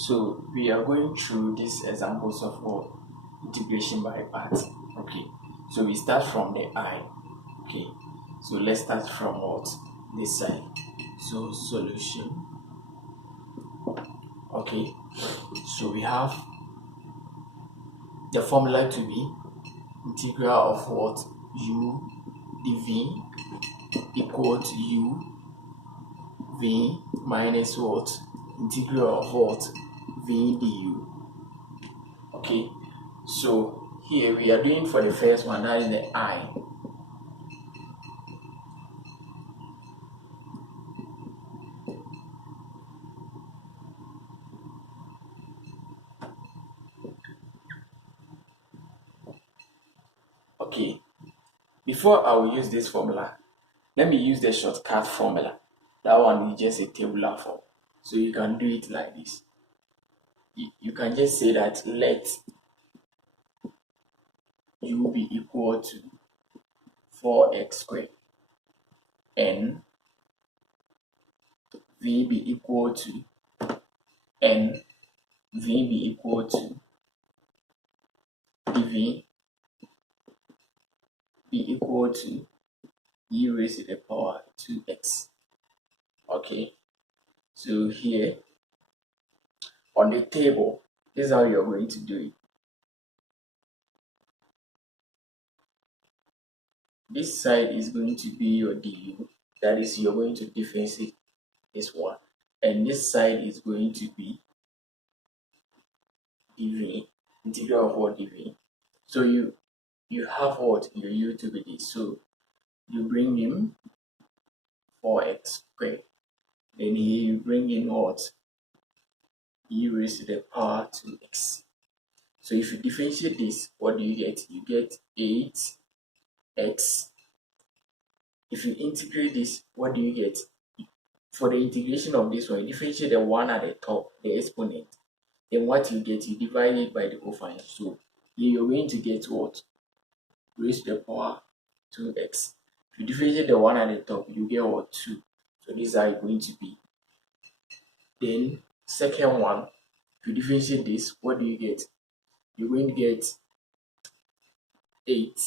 So we are going through these examples of what integration by parts. Okay, so we start from the I. Okay, so let's start from what this side. So solution. Okay, so we have the formula to be integral of what u dv equal to u v minus what integral of what v du. Okay, so here we are doing for the first one, that is the I. Okay, before I will use this formula, let me use the shortcut formula. That one is just a tabular form, so you can do it like this. You can just say that let u be equal to 4x squared and v be equal to n, v be equal to dv be equal to e raised to the power 2x. Okay, so here on the table, this is how you're going to do it. This side is going to be your du, that is, you're going to differentiate this one, and this side is going to be dv, integral of what dv. So you have what your u to be this, so you bring in 4x squared, then here you bring in what e raised to the power 2x. So if you differentiate this, what do you get? You get 8x. If you integrate this, what do you get? For the integration of this one, you differentiate the one at the top, the exponent. Then what you get, you divide it by the coefficient. So here you're going to get what? Raised to the power 2x. If you differentiate the one at the top, you get what? 2. So this is how it's going to be. Then second one, if you differentiate this, what do you get? You're going to get 8.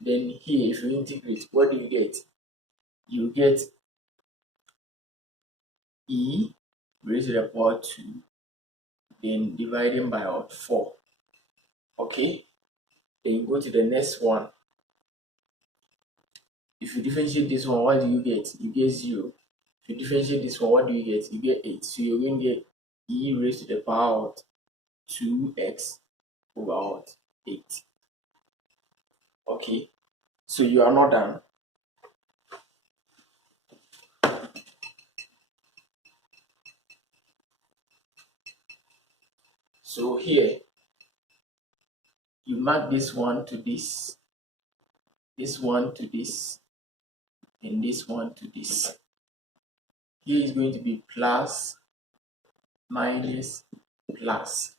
Then here, if you integrate, what do you get? You get e raised to the power 2, then dividing by what? 4. Okay, then you go to the next one. If you differentiate this one, what do you get? You get 0. If you differentiate this one, what do you get? You get 8. So you're going to get e raised to the power of 2x over 8. Okay, so you are not done. So here, you mark this one to this one to this, and this one to this. Here is going to be plus, minus, plus.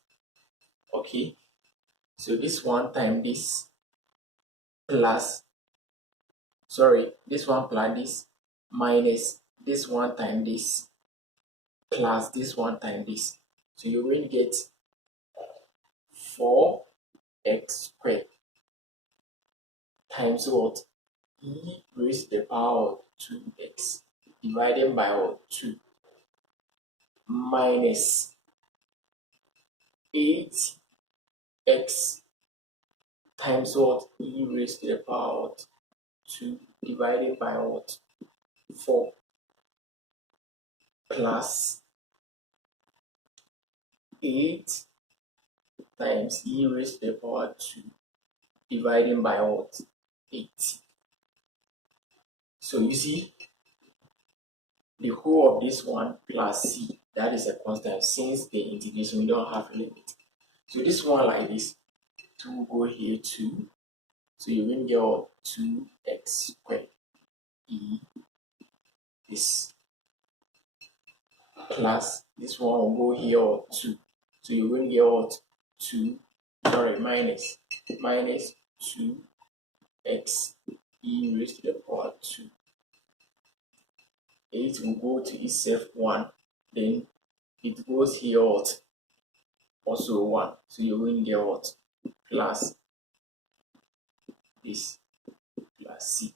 Okay, so this one times this plus, sorry, this one plus this minus this one times this plus this one times this. So you're going to get 4x squared times what? E raised to the power of 2x divided by what? 2 minus 8x times what? E raised to the power of 2 divided by what? 4 plus 8 times e raised to the power 2 dividing by what? 8. So you see, the whole of this one plus c, that is a constant. Since the integration, we don't have a limit. So this one like this, 2 will go here 2. So you're going to get what? 2x squared e this plus this one will go here or 2. So you're going to get what? 2, sorry, minus 2x e raised to the power 2. 8 will go to itself 1, then it goes here what? Also 1. So you're going to get what? Plus this plus c.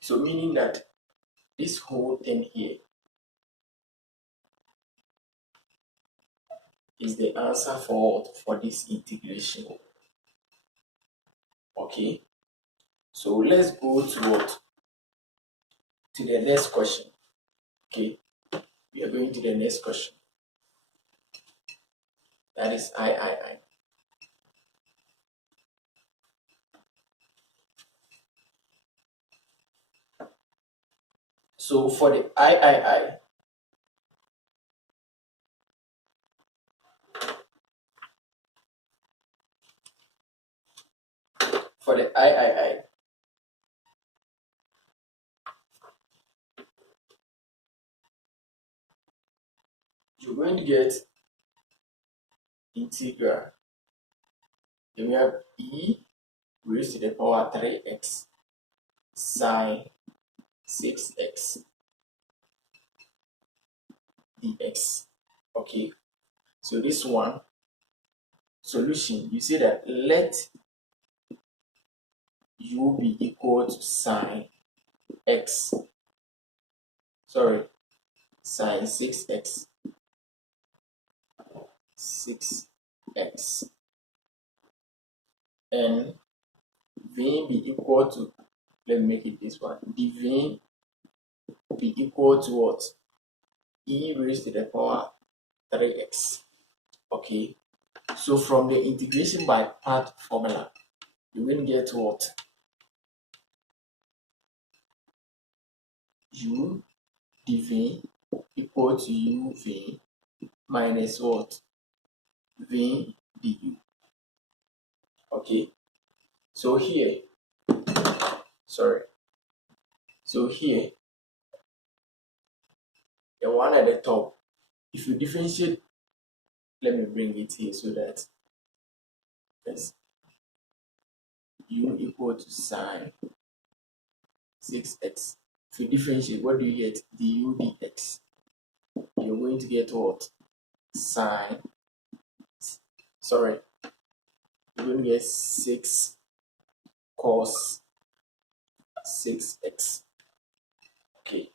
So meaning that this whole thing here is the answer for what? For this integration. Okay. So let's go to what? To the next question. Okay. We are going to the next question. That is I. So for the I, for the I, you're going to get integral. Then we have e raised to the power 3x sine 6x dx. Okay, so this one solution, you say that let u be equal to sine x, sine 6x 6x, and v be equal to, let me make it this one, dv be equal to what? E raised to the power 3x. Okay, so from the integration by part formula, you will get what? U dv equal to uv minus what? V du. Okay, so here, so here, the one at the top, if you differentiate, let me bring it here so that yes, u equal to sine 6x. If you differentiate, what do you get? Du dx. You're going to get what? Sine, you're going to get 6 cos 6x. Okay,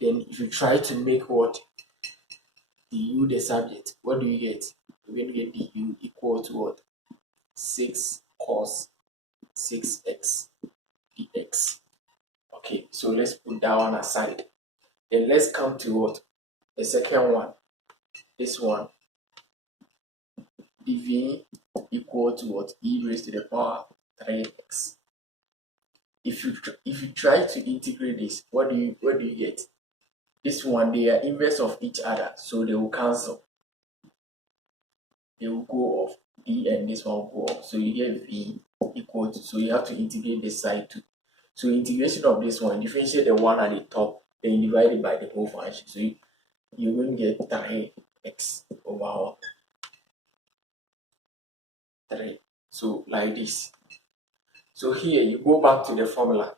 then if you try to make what? Du the subject, what do you get? You're going to get du equal to what? 6 cos 6x dx. Okay, so let's put that one aside. Then let's come to what? The second one. This one. dv equal to what? E raised to the power 3x. If you try to integrate this, what do you get? This one, they are inverse of each other, so they will cancel. They will go off. D and this one will go off. So you get v equal to, so you have to integrate this side too. So integration of this one, differentiate the one at the top, then you divide it by the whole function. So you're going to get 3x over 3. So like this. So here you go back to the formula.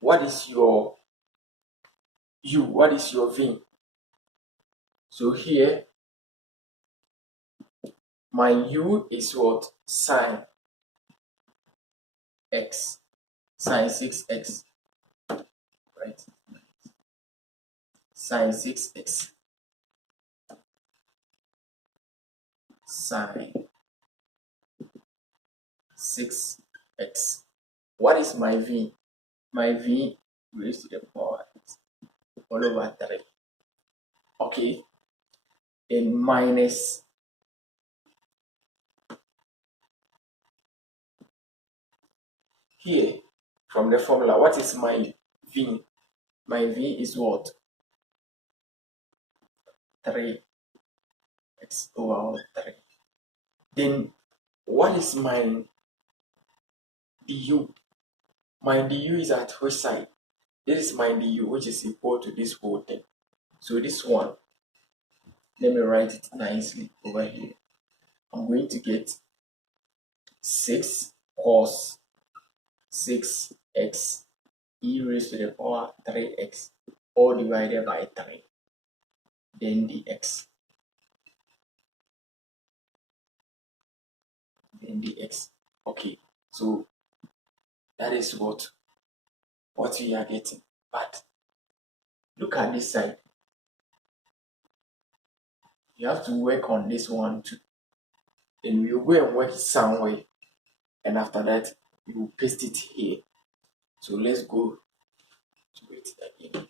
What is your u? What is your v? So here my u is what? Sine x, sine 6x, right? Sine 6x, sine 6x. What is my v? My v raised to the power all over 3. Okay, then minus here from the formula. What is my v? My v is what? 3x over 3. Then what is my du? My du is at which side? This is my du, which is equal to this whole thing. So this one, let me write it nicely over here. I'm going to get 6 cos 6x e raised to the power 3x all divided by 3. then dx, then dx. Okay, so that is what we are getting. But look at this side. You have to work on this one too. Then we will go and work it somewhere, and after that you will paste it here. So let's go to it again.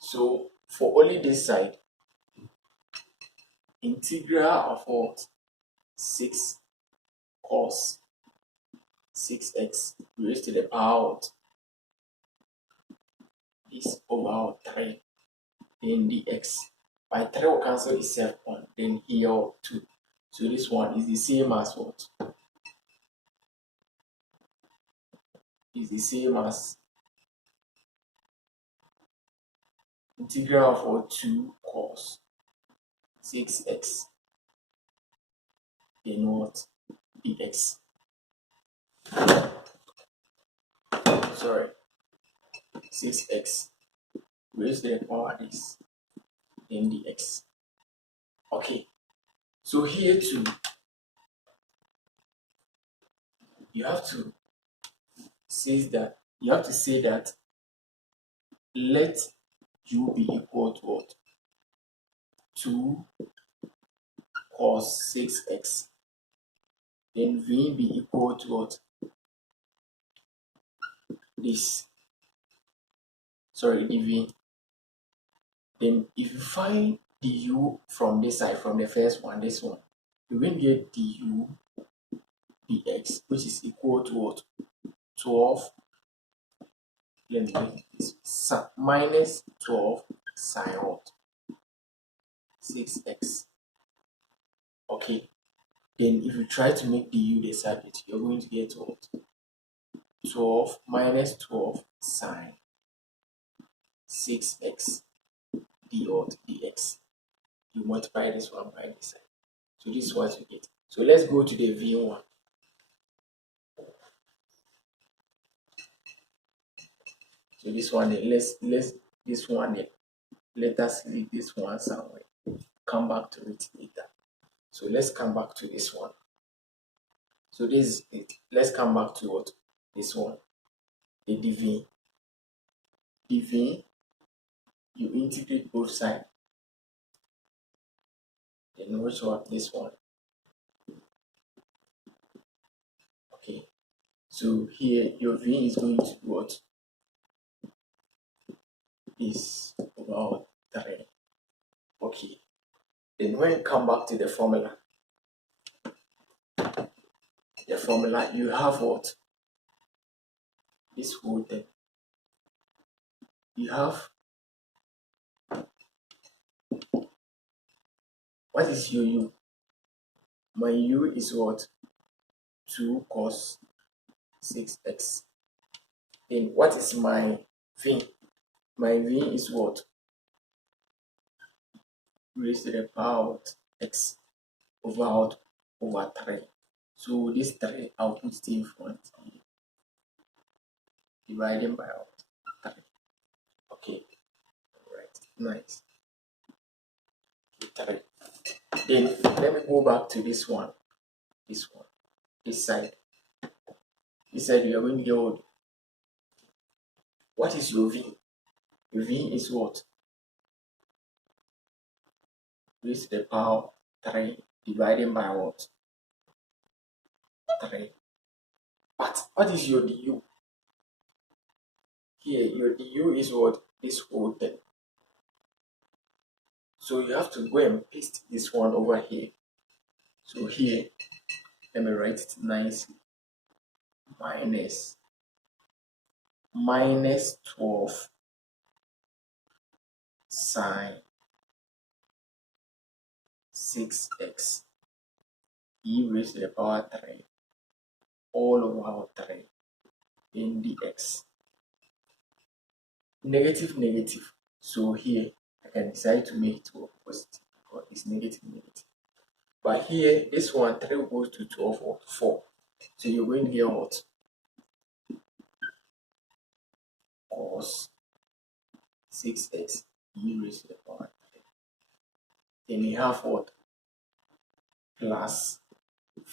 So for only this side, integral of what? 6 cos 6x raised to the power of this over 3, then dx. By 3 will cancel itself on, then here 2. So this one is the same as what? Is the same as integral of what? 2 cos 6x, then what? dx. Sorry, 6x raised to the power of this, then dx. Okay, so here too, you have to say that let u be equal to what? 2 cos 6x. Then v be equal to what? This. Sorry, dv. Then if you find du from this side, from the first one, this one, you will get du dx, which is equal to what? 12. Let me make this minus 12 sine what? 6x. Okay. Then if you try to make du the circuit, you're going to get what? 12 minus 12 sine 6x dx. You multiply this one by this side. So this is what you get. So let's go to the v1. So this one, this one, let us leave this one somewhere. Come back to it later. So let's come back to this one. So this is it. Let's come back to what? This one. The dv. dv, you integrate both sides. Then which one? This one. Okay. So here your v is going to be what? Is about 3. Okay. Then when you come back to the formula, you have what? This whole thing. You have, what is your u? My u is what? 2 cos 6x. Then what is my v? My v is what? Raised to the power of x over 3. So this 3, I'll put it in front here. Dividing by 3. Okay. Alright. Nice. 3. Then let me go back to this one. This side. This side you are going to get what? What is your v? Your v is what? Raised to the power 3 dividing by what? 3. But what is your du? Here, your du is what? This whole thing. So you have to go and paste this one over here. So here, let me write it nicely. Minus 12 sine 6x e raised to the power 3 all over 3 in dx. Negative. So here, I can decide to make it positive because it's negative. But here, this one, 3 goes to 12 or 4. So you're going to get what? cos 6x e raised to the power 3. Then you have what? Plus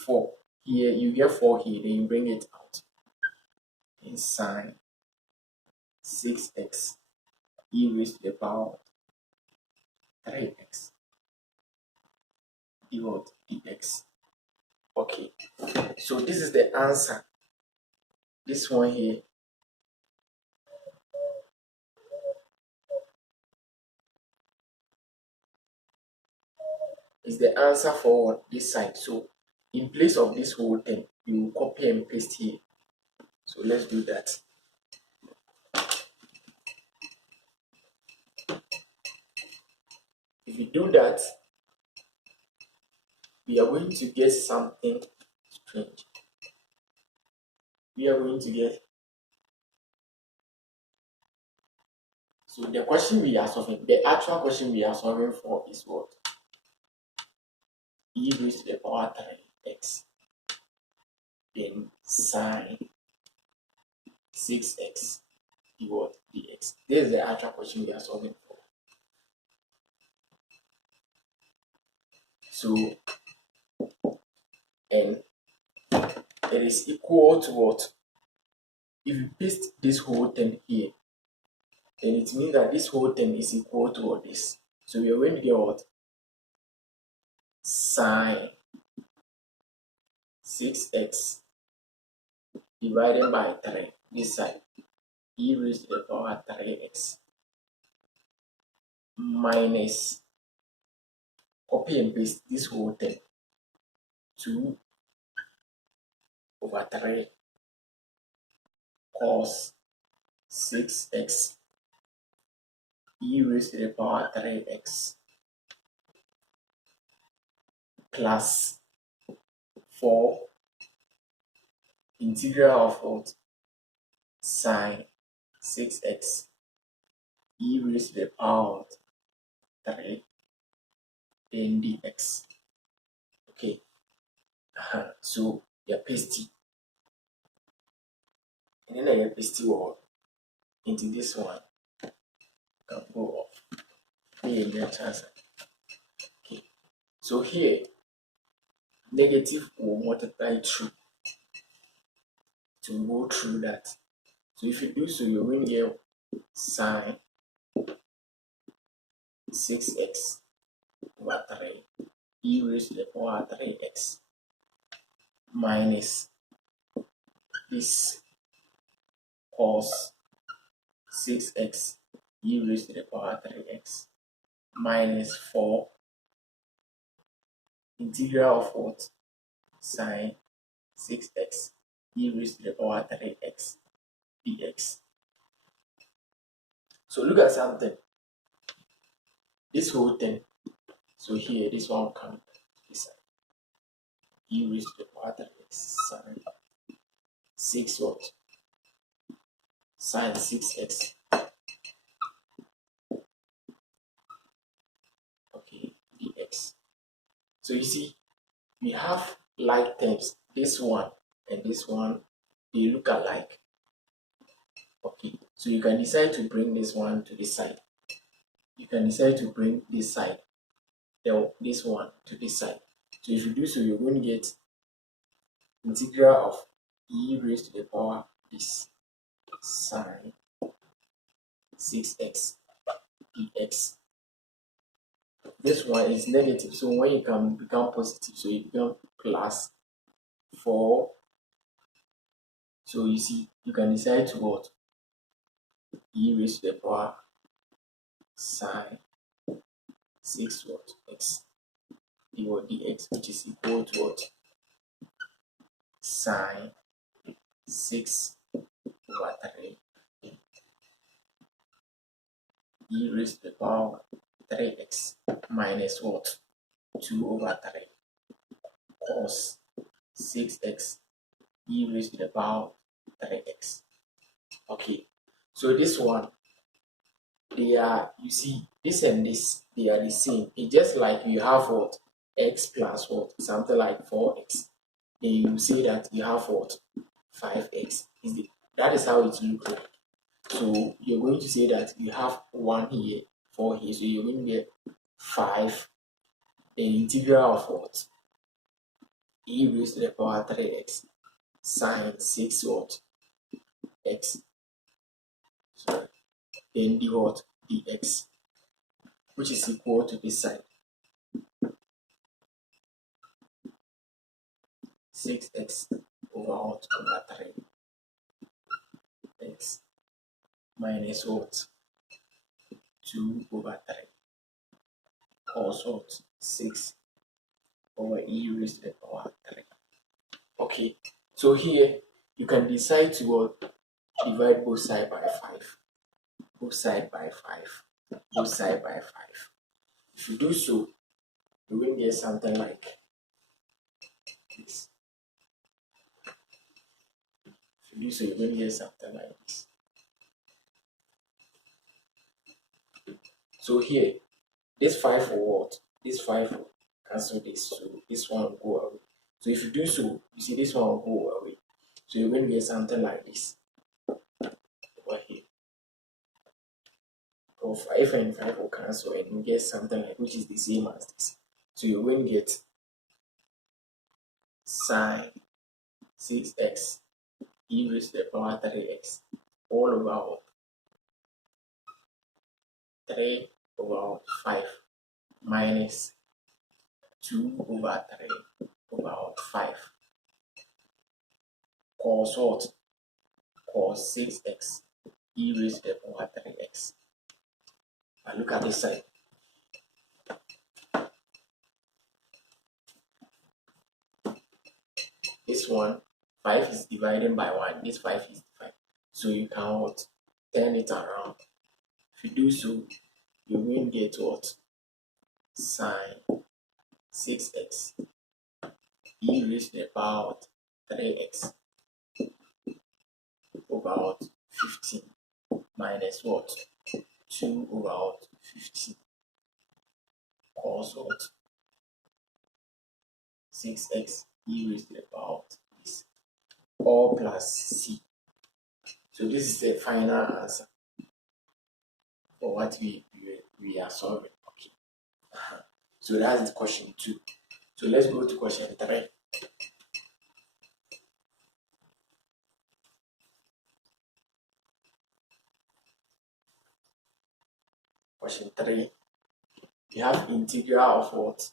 4. Here, you get 4 here, then you bring it out. And sine 6x e raised to the power 3x dx. Okay, so this is the answer. This one here is the answer for this side. So in place of this whole thing, you copy and paste here. So let's do that. If you do that, we are going to get something strange. We are going to get, so the question we are solving, the actual question we are solving for is what? E raised to the power 3x, then sine 6x dx. This is the actual question we are solving for. So, and it is equal to what? If you paste this whole thing here, then it means that this whole thing is equal to what this. So we are going to get what? Sine 6x divided by 3, this side, e raised to the power 3x, minus, copy and paste this whole thing, 2 over 3 cos 6x e raised to the power 3x plus 4 integral of what? Sine 6x e raised to the power 3 then dx. Okay, so you paste it, and then I paste it into this one. Can go off. Here get answer. Okay, so here negative will multiply through to go through that. So if you do so, you're going to get sine 6x over 3 e raised to the power 3x minus this cos 6x e raised to the power 3x minus 4 integral of what? Sine 6x e raised to the power 3x dx. So look at something. This whole thing. So here, this one will come this side. E raised to the power 3x sine 6 what? Sine 6x. Okay, dx. So you see, we have like terms. This one and this one, they look alike. Okay, so you can decide to bring this one to this side. You can decide to bring this side, this one to this side. So if you do so, you're going to get integral of e raised to the power this sine 6x dx. This one is negative, so when it can become positive, so it becomes plus 4. So you see, you can decide to what? E raised to the power sine 6 what? X dx, which is equal to what? Sine 6 over 3 e raised to the power 3x minus what? 2 over 3 cos 6x e raised to the power 3x. Okay, so this one, they are, you see, this and this, they are the same. It's just like you have what? X plus what? Something like 4x. Then you say that you have what? 5x. That is how it looks like. So you're going to say that you have 1 here, 4 here, so you're going to get 5, the integral of what? E raised to the power 3x sine 6 what? X. So then the what? Dx, which is equal to this side. 6x over what? Over 3x minus what? 2 over 3 cos what? 6 over e raised to the power 3. Okay, so here you can decide to what? Divide both side by 5. Both side by 5. Both side by 5. If you do so, you will get something like this. If you do so, you will get something like this. So here, this 5 will what? This 5 will cancel this, so this one will go away. So if you do so, you see this one will go away. So you're going to get something like this over here. So 5 and 5 will cancel and you get something like which is the same as this. So you're going to get sine 6x e raised to the power 3x all over 3 over 5 minus 2 over 3 over 5 cos what? Cos 6x e raised to the power 3x. Now look at this side. This one, 5 is divided by 1. This 5 is divided. So you can what? Turn it around. If you do so, you will get what? Sine 6x e raised to the power 3x over 15 minus what? 2 over 15 cos what? 6x e raised to the power this, all plus c. So this is the final answer for what we are solving. Okay. So that's question 2. So let's go to question 3. Question 3. You have integral of what?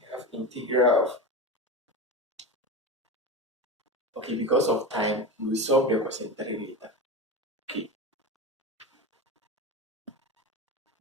You have integral of, okay, because of time, we will solve the question 3 later.